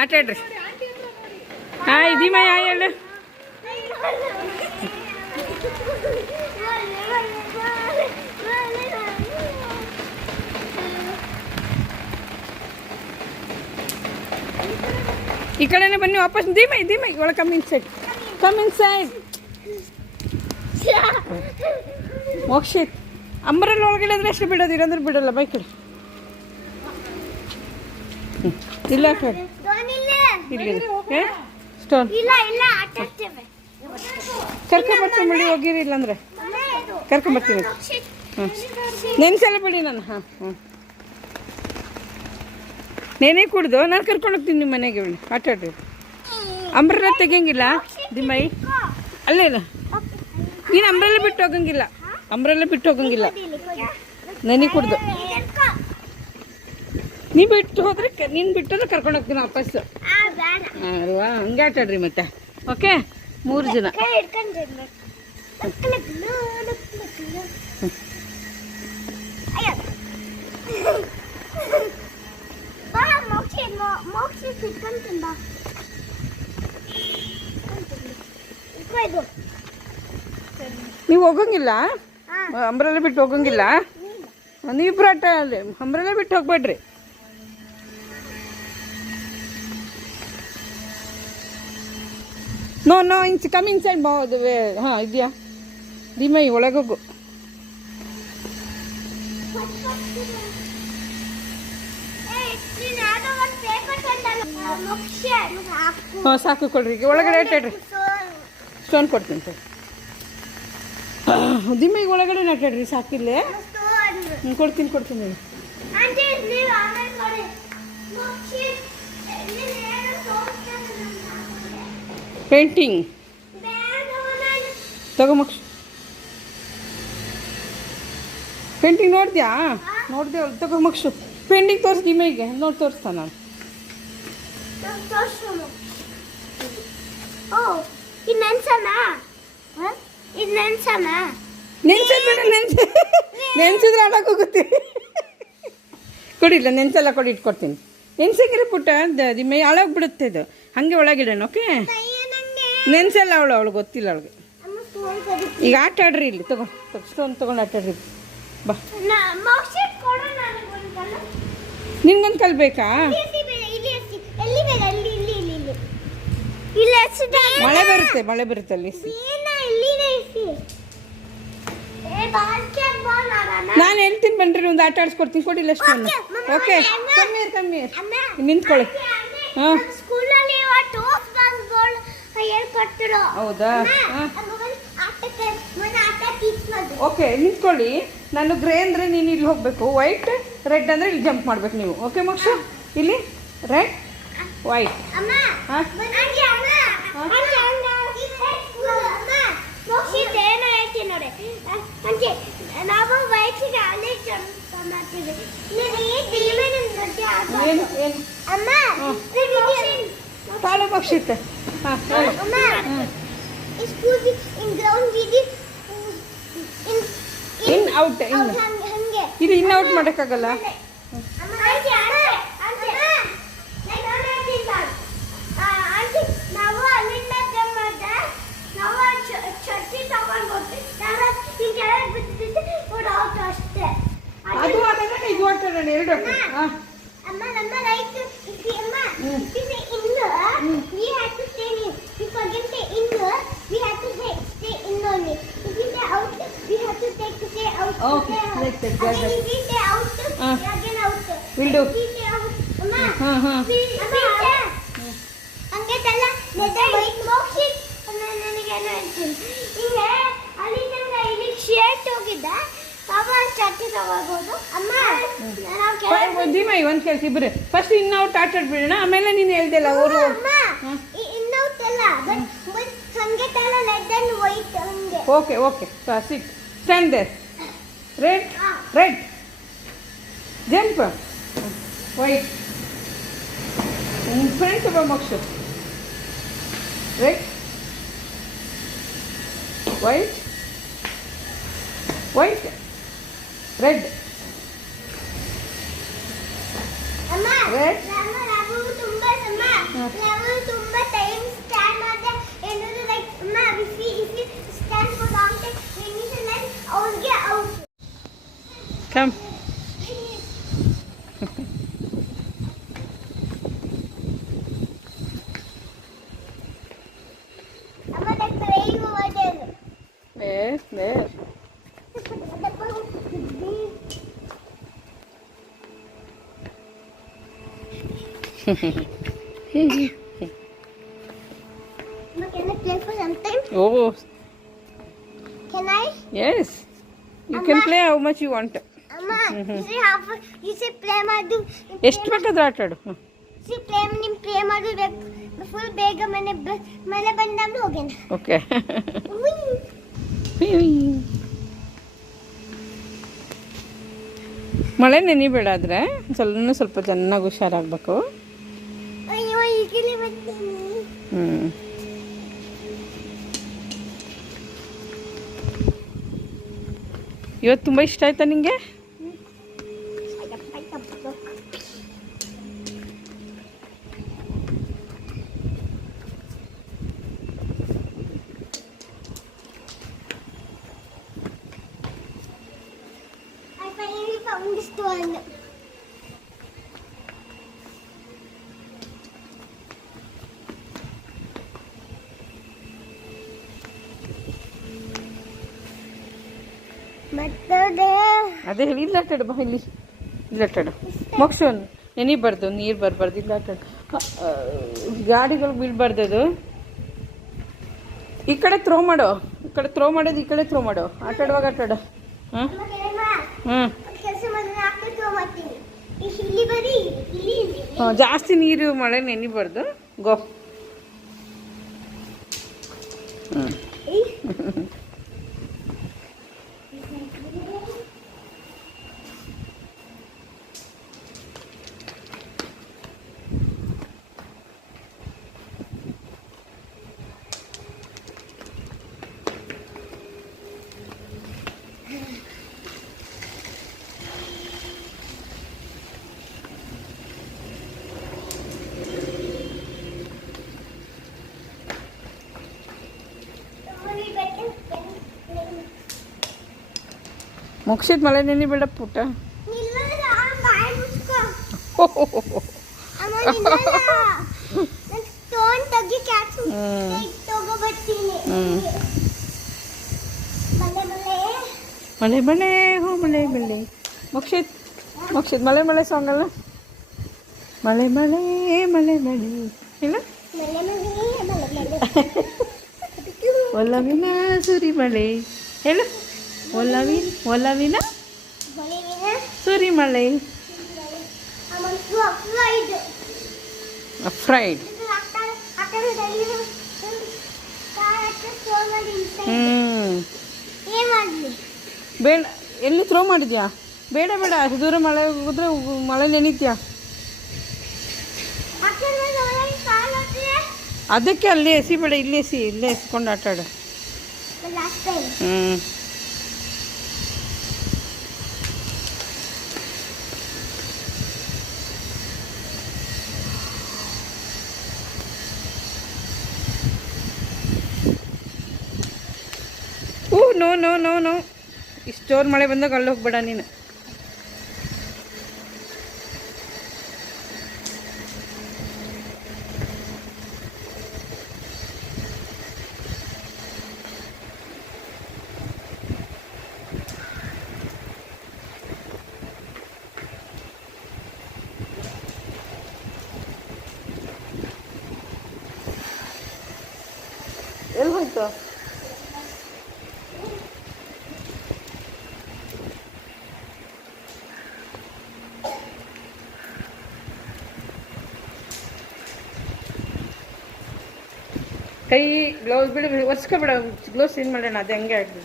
ಆಟ ಆಡ್ರಿ. Hi ಧೀಮಯ್ hi ಹೇಳು. ಈ ಕಡೆನೇ ಬನ್ನಿ ವಾಪಸ್. ಧೀಮಯ್ ಒಳಗೆ ಕಮ್ ಇನ್ಸೈಡ್ ಮೋಕ್ಷಿತ್. ಅಂಬ್ರೆಲ್ಲ ಒಳಗಡೆ ಆದರೆ ಅಷ್ಟು ಬಿಡೋದು, ಇಲ್ಲಂದ್ರೆ ಬಿಡಲ್ಲ. ಬೈ ಕಡೆ ಇಲ್ಲ ಕಡೆ ಇಲ್ಲಿ ಸ್ಟೋನ್ ಕರ್ಕೊಂಬರ್ತೀನಿ ಬಿಡಿ, ಹೋಗಿರಿ ಇಲ್ಲಾಂದ್ರೆ ಕರ್ಕೊಂಬರ್ತೀನಿ. ಹಾಂ ನೆನ್ಸಲ್ಲ ಬಿಡಿ ನಾನು. ಹಾಂ ನೇನೇ ಕುಡ್ದು ನಾನು ಕರ್ಕೊಂಡು ಹೋಗ್ತೀನಿ ನಿಮ್ಮ ಮನೆಗೆ. ಬಿಡಿ ಆಟ ಆಡ್ರಿ. ಅಂಬ್ರೆಲ್ಲ ತೆಗಿಯಂಗಿಲ್ಲ ಧೀಮಯ್. ಅಲ್ಲೇನು ನೀನು ಅಂಬ್ರೆಲ್ಲ ಬಿಟ್ಟು ಹೋಗಂಗಿಲ್ಲ, ನೆನೆ ಕುಡ್ದು. ನೀ ಬಿಟ್ಟು ಹೋದ್ರೆ ನೀನು ಬಿಟ್ಟಂದ್ರೆ ಕರ್ಕೊಂಡು ಹೋಗ್ತೀನಿ ವಾಪಸ್ಸು. ಅಲ್ವಾ? ಹಂಗೆ ಆಟ ಆಡ್ರಿ ಮತ್ತೆ. ಓಕೆ 3 ಜನ. ನೀವು ಹೋಗಂಗಿಲ್ಲ, ಅಂಬ್ರೆಲ್ಲ ಬಿಟ್ಟು ಹೋಗಂಗಿಲ್ಲ. ನೀವಿಬ್ರು ಆಟ ಅಲ್ಲಿ ಅಂಬ್ರೆಲ್ಲ ಬಿಟ್ಟು ಹೋಗ್ಬೇಡ್ರಿ. No come inside. ಹಾಂ ಇದೆಯಾ ಧೀಮಯ್ ಒಳಗೋಗು. ಹಾಂ ಸಾಕು ಕೊಡ್ರಿ. ಈಗ ಒಳಗಡೆ ಆಟಾಡ್ರಿ. ಸ್ಟೋನ್ ಕೊಡ್ತೀನಿ ಸರ್. ಧೀಮಯ್ ಒಳಗಡೆ ಆಟಾಡ್ರಿ, ಸಾಕಿಲ್ಲೇ. ಕೊಡ್ತೀನಿ. ಪೇಂಟಿಂಗ್ ತಗೋ ಮಕ್ಷ. ಪೇಂಟಿಂಗ್ ನೋಡಿದ್ಯಾ? ತಗೋ ಮಕ್ಷು. ಪೇಂಟಿಂಗ್ ತೋರಿಸಿ ಧೀಮಯ್ಗೆ. ನೋಡಿ ತೋರಿಸ್ತಾ ನಾನು. ನೆನ್ಸಿದ್ರೆ ಆಡಕ್ಕೆ ಹೋಗುತ್ತೆ. ಕೊಡಿಲ್ಲ ನೆನ್ಸೆಲ್ಲ ಕೊಡಿ, ಇಟ್ಕೊಡ್ತೀನಿ. ನೆನ್ಸಂಗಿರ ಪುಟ್ಟ ಧೀಮಯ್ ಹಾಳಾಗಿ ಬಿಡುತ್ತೆ ಇದು. ಹಾಗೆ ಒಳಗಿಡೋಣ. ಓಕೆ ನೆನ್ಸಲ್ಲ ಅವಳು ಗೊತ್ತಿಲ್ಲ ಅವಳಿಗೆ. ಈಗ ಆಟ ಆಡ್ರಿ. ಇಲ್ಲಿ ಸ್ಟೋನ್ ತೊಗೊಂಡು ಆಟ ಆಡ್ರಿ. ಬಾ ನಿನ್ಗೊಂದು ಕಲ್ಬೇಕಾ? ಮಳೆ ಬರುತ್ತೆ ಅಲ್ಲಿ. ನಾನು ಹೇಳ್ತೀನಿ ಬನ್ರಿ, ಒಂದು ಆಟ ಆಡಿಸ್ಕೊಡ್ತೀನಿ. ಕೊಡಿಲ್ಲ ಸ್ಟೋನ್. ಓಕೆ ಕಮ್ಮಿ ನಿಂತ್ಕೊಳ್ಳಿ. ಹಾಂ ಹೌದಾ? ಓಕೆ ನಿಂತ್ಕೊಳ್ಳಿ. ನಾನು ಗ್ರೇ ಅಂದರೆ ನೀನು ಇಲ್ಲಿ ಹೋಗಬೇಕು, ವೈಟ್ ರೆಡ್ ಅಂದರೆ ಇಲ್ಲಿ ಜಂಪ್ ಮಾಡ್ಬೇಕು ನೀವು. ಓಕೆ ಮೋಕ್ಷ? ಇಲ್ಲಿ ರೆಡ್ ವೈಟ್. ಹಾಂ ಕಾಲು ಮೋಕ್ಷಿತ್. ಹಾಂ ಇನ್ ಔಟ್. ಇದು ಇನ್ ಔಟ್ ಮಾಡೋಕ್ಕಾಗಲ್ಲ. ಅದು ಆಟೋಣ ಇದು ಆಟೋಣ ಎರಡು ಆಟ. ಹಾಂ Okay, let's take that. We'll do. ಹಂಗೆ ತಲ್ಲ ನೆದರ್ ಬಾಕ್ಸ್ ನನಗೇನು ಹೇಳ್ತೀನಿ. ಈಗ ಅಲ್ಲಿ ತನಕ ಇಲ್ಲಿ ಶರ್ಟ್ ಹೋಗಿದ್ದ ಪಾಪ ಚಟ್ಟಿ ತಗೋಬೋದು. ಅಮ್ಮ ಧೀಮಯ್ ಒಂದು ಕೆಲಸ ಇಬ್ಬರು ಫಸ್ಟ್ ಇನ್ನೌಟ್ ಆಟ ಆಡ್ಬಿಡೋಣ, ಆಮೇಲೆ ನೀನು ಹೇಳ್ದಲ್ಲ ಅವರು ಇನ್ನೌಟ್ ಅಲ್ಲ ಹಂಗೆ ತಲ್ಲ ರೆಡ್ ಅಂಡ್ ವೈಟ್ ಹಂಗೆ. Okay sit stand there. Red jump white front ಬಾ ಮೋಕ್ಷ. ರೆಡ್ ವೈಟ್ ರೆಡ್ ಅಮ್ಮ ರೆಡ್ ತುಂಬಾ ನಾವು ತುಂಬಾ ಟೈಮ್ ಸ್ಟ್ಯಾಂಡ್ ಮಾಡಿದ್ರೆ ಏನಂದ್ರೆ ಲೈಕ್ ಅಮ್ಮ if stand for long time finish like ಅವ್ರಿಗೆ ಔಟ್ ಕಮ್ ಅಮ್ಮ like playing over there there Can I play for something? oh Can I? yes you can play how much you want Amma, you say play madu. ಎಷ್ಟು ಬೇಕಾದ್ರೂ ಆಟ ಆಡು See play ನಿಮ್ play ಮಾಡೋದು full ಬೇಗ ಮನೆ ಬಂದಾದ್ಮೇಲೆ ಹೋಗೋಣ. ಓಕೆ ಮಳೆ ನೆನಿಬೇಡ ಆದರೆ ಸ್ವಲ್ಪ ಚೆನ್ನಾಗಿ ಹುಷಾರಾಗಬೇಕು. ಅಯ್ಯೋ ಈಗಲೇ ಬರ್ತೀನಿ. ಇವತ್ತು ತುಂಬ ಇಷ್ಟ ಆಯ್ತಾ ನಿಂಗೆ? I finally found this one. ಅದೇ ಹೇಳಿ ಇಲ್ಲ ಆಟಾಡು ಬಾ ಇಲ್ಲಿ ಆಟಾಡು ಮೋಕ್ಷನ್ ನೆನಿಬಾರ್ದು ನೀರು ಬರಬಾರ್ದು ಇಲ್ಲ ಆಟಾಡು ಗಾಡಿಗಳು ಬೀಳ್ಬಾರ್ದು ಅದು ಈ ಕಡೆ ಥ್ರೋ ಮಾಡೋ ಈ ಕಡೆ ಥ್ರೋ ಮಾಡೋದು ಈ ಕಡೆ ಥ್ರೋ ಮಾಡೋ ಆಟಾಡುವಾಗ ಆಟಾಡು ಹಾಂ ಹಾಂ ಜಾಸ್ತಿ ನೀರು ಮಳೆ ನೆನಿಬಾರ್ದು ಗೋ ಹ್ಞೂ ಮುಗಿಸಿದ ಮಳೆ ನೆನಿಬೇಡ ಪುಟ್ಟ ಮಳೆ ಮಳೆ ಹೋ ಮಳೆ ಮಳೆ ಮುಗಿಸಿದ ಮಳೆ ಮಳೆ ಸಾಂಗ್ ಅಲ್ಲ ಮಳೆ ಮಳೆ ಮಳೆ ಮಳೆ ಇಲ್ಲ ಒಲವಿನ ಸುರಿ ಮಳೆ ಹೇಳು ಒಲವಿನ ಸುರಿ ಮಳೆ ಫ್ರೈಡ್ ಬೇಡ ಎಲ್ಲಿ ಥ್ರೋ ಮಾಡಿದ್ಯಾ ಬೇಡ ಬೇಡ ಅಷ್ಟು ದೂರ ಮಳೆ ಹೋದ್ರೆ ಮಳೆ ನೆನೀತ್ಯಾ ಅದಕ್ಕೆ ಅಲ್ಲಿ ಎಸಿ ಬೇಡ ಇಲ್ಲಿ ಎಸಿ ಇಲ್ಲೇ ಎಸ್ಕೊಂಡು ಆಟಾಡು ನೋ ನೋ ನೋ ನೋ ಇಷ್ಟು ಜೋರು ಮಳೆ ಬಂದಾಗ ಅಲ್ಲಿ ಹೋಗ್ಬೇಡ ನೀನು ಎಲ್ಲಿ ಹೋಯ್ತು ಕೈ ಗ್ಲೌಸ್ ಬಿಡ ಒರ್ಸ್ಕೊಬೇಡ ಗ್ಲೌಸ್ ಏನು ಮಾಡೋಣ ಅದು ಹಂಗೆ ಆಗ್ತದೆ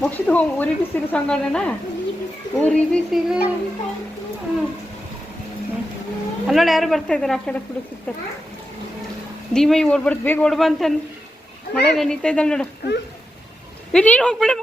ಮುಗಿಸಿದ್ದು ಹೋಗಿ ಊರಿಗೆ ಬಿಸಿಲು ಸಂಗೋಣ ಪೂರಿ ಬಿಸಿಲು. ಅಲ್ಲೋಳು ಯಾರು ಬರ್ತಾ ಇದ್ದಾರೆ ಆ ಕಡೆ ಹುಡುಕ್ತಾರೆ. ಧೀಮೈ ಓಡ್ಬಾರ್ದು, ಬೇಗ ಓಡ್ಬಾ ಅಂತಾನೆ. ಮಳೆ ನೆನೀತಾ ಇದ್ದಾಳೆ ನೋಡು. ನೀನು ಹೋಗ್ಬಿಡ.